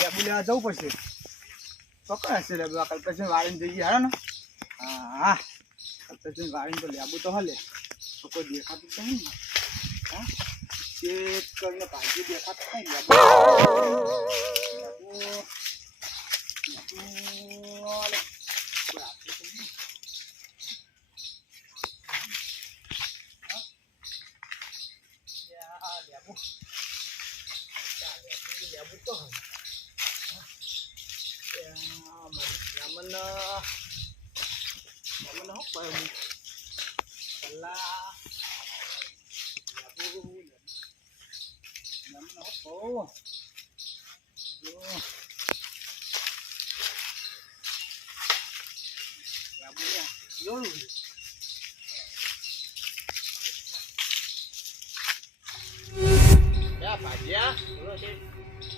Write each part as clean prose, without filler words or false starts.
લેબુ લેવા જવું પડશે. ચોક્કસ હશે લેબુ. આ કલ્પેશને વાળીને જઈએ હારો ને. હા કલ્પેશને વાળીને તો લેબુ તો હલે તો કોઈ દેખાતું તો નહીં ને. હા ચેક કરીને ભાજી દેખાતું નહીં લેબુ.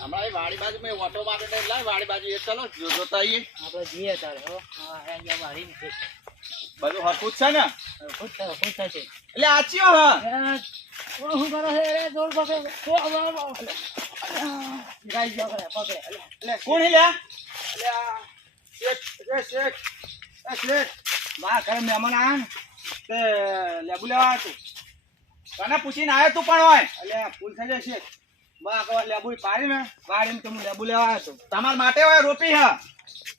हमारी वाड़ी बाजू में ऑटो मारे वाड़ी बाजू ये चलो जोता आइए આપણે જઈએ તારે હો અહીંયા વાળી છે બધું હરકું છે ને ખુદ છે એટલે આચ્યો હા હું કરો છે રે દોડ પકડે ગાઈ જાવ પકડે એટલે કોણ હે લ્યા એટલે આ શેઠ વાહ ઘરે મહેમાન આયા ને તે લેબુ લેવા હતું તને પૂછીને આવ્યો તું પણ હોય એટલે ફૂલ થઈ જાય શેઠ બા કહો લેબુ પાડી ને વાડીને તો હું લેબુ લેવા આવ્યો છું તમારા માટે હોય રોપી હા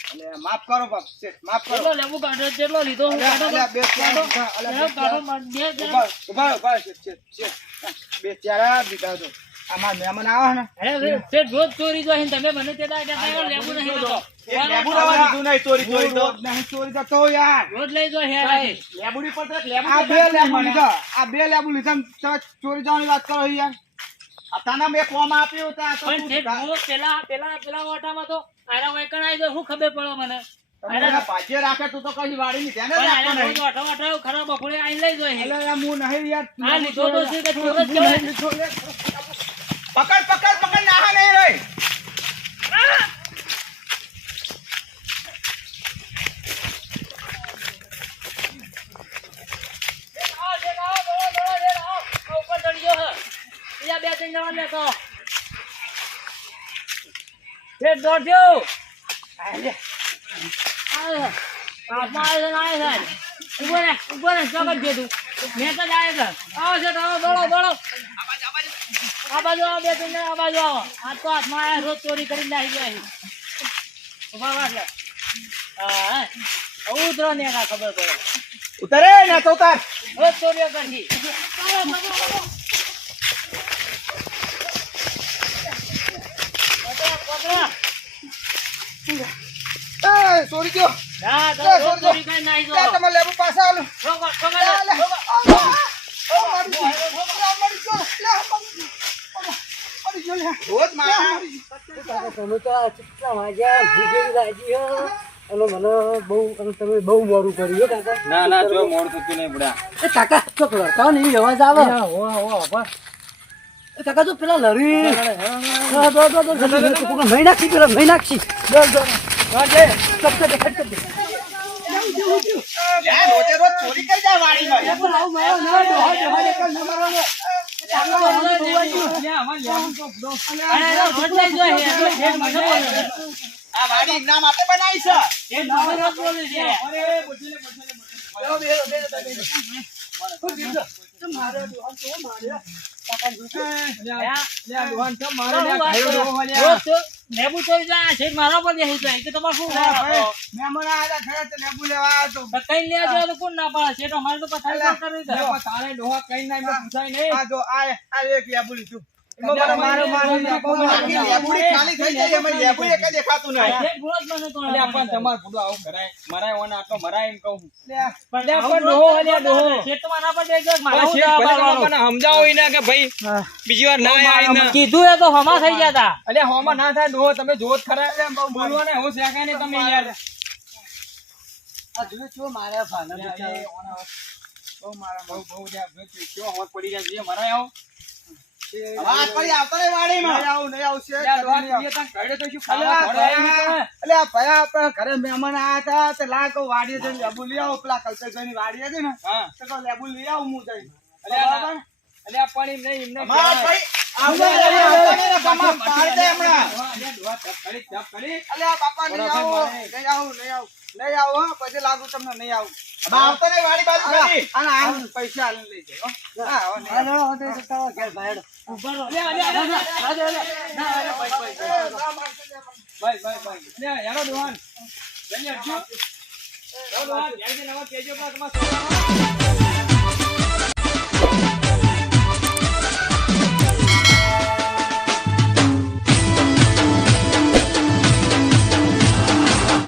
એટલે માફ કરો બાપ શેઠ માફ કરો કેટલો લેબુ કાઢો કેટલો લીધો હું કાઢો બે કાઢો ઉભા શેઠ બે ચારા દીધા તો અમાર મહેમાન આવે ને અરે શેઠ રોજ ચોરી જોઈને તમે મને તેડા લેબુ નહીં તો લેબુ લાવવા દીધું નહીં ચોરી તો નહીં ચોરી તો યાર રોજ લઈ જો હે લેબુડી પર લેબુ આ બે લેબુ લીધા ચોરી જવાની વાત કરો યાર તાના મેં કોમ આપ્યું તા તો પણ પેલા ઓટામાં તો આરા વૈકણ આવી તો શું ખબર પડે મને આરા પાછે રાખે તું તો કઈ વાડી ની ધ્યાન રાખો નહીં ઓટો ખરાબ બપોરે આઈ લઈ જો એટલે હું નહીં યાર આ લીધો તો છે કે ચોર જ કહેવાય પકડ નાહા નહીં રે બે ત્રણ જણા લેતો તે દોડજો ઉભો ને સ્વાગત છે તું મેં તો જાય છે આવો છે દોડો આ બાજુ આવો બે ત્રણ જણા આ બાજુ આવો આ તો હાથમાં આયા રોજ ચોરી કરીને નાખી ગયા ઉભા વાટલે હા ઉતરો ને ખબર પડે ઉતારે ને તો ઉતાર રોજ ચોરીઓ કરતી ચોરી ગયો ના તો ચોરી કરી નાખી દો તમે લેબુ પાછા આલો રોજ મારા તમે તો ચિત્તા વાગ્યા ભૂખેલી લાગી અને મને તમે બહુ મોડું કર્યું કાકા ના જો મોડ થતું નહીં બડા એ કાકા તો લડતા નહીં અવાજ આવે એ કાકા તો પેલા લરી મહી નાખી રોજ ચોરી કરી જાય આ વાડી નામ આપે બનાવી છે લેબુ ચોરી જાય છે મારા પર બેસી જાય કે તમારે શું મહેમાન આયા ખરા તો લેબુ લેવા આવ્યો તો કઈ લેજો તો કોણ ના પાડે છે તો અમારે તો પથારી કરી દે તારે ડોહા કઈ ના પૂછાય નહીં આ જો આ એક લેબુ લીધું મારો લેબુડી ખાલી થઈ જાય એમાં લેબુ એક દેખાતું નહીં પણ તમાર ભૂડો આવું કરાય મરાય ઓના આટલો મરાય એમ કહું પણ ડોહો છે તો મારા પર દેજો મારા મને સમજાવો ઈને કે ભાઈ બીજી વાર ના આવીને કીધું એ તો હમા થઈ ગયા તા અલે હોમાં ના થાય ડોહો તમે જોત ખરા એમ બોલવાને હું શેકાય ને તમે યાર આ જોઈ છો મારા ફાના બહુ મારા બહુ જોઈ ક્યો હોત પડી જાય જે મરાય આવો વાત પડી આવતો રે વાડીમાં નહીં આવશે ઘરે તો શું ખાવા એટલે આ ભયા આપણા ઘરે મહેમાન આયા હતા તે લાગો વાડીએ જઈને લેબુ લઈ આવો પેલા કલ્પેશભાઈની વાડી હતી ને તો લેબુ લઈ આવું હું જઈને એટલે આ પાણી નહીં એમને આવતા નહીં, આવતા નહીં, કમા પાડ દે હમણાં. ડોહા જપ કરી. અલ્યા બાપા નહીં આવો નહીં આવો હો, પછી લાગુ તમને નહીં આવું હવે આવતા નહીં, વાડી બાજુ કરી. અને આ પૈસા હાલીને લઈ જાય હો. હા, હો, નહીં આવો. ઉભા રહો. ભાઈ. લે, યારો ડોહાન. જલ્દી હટજો. ડોહાન, જલ્દી નવા કેજો પણ તમારા છોકરાઓ.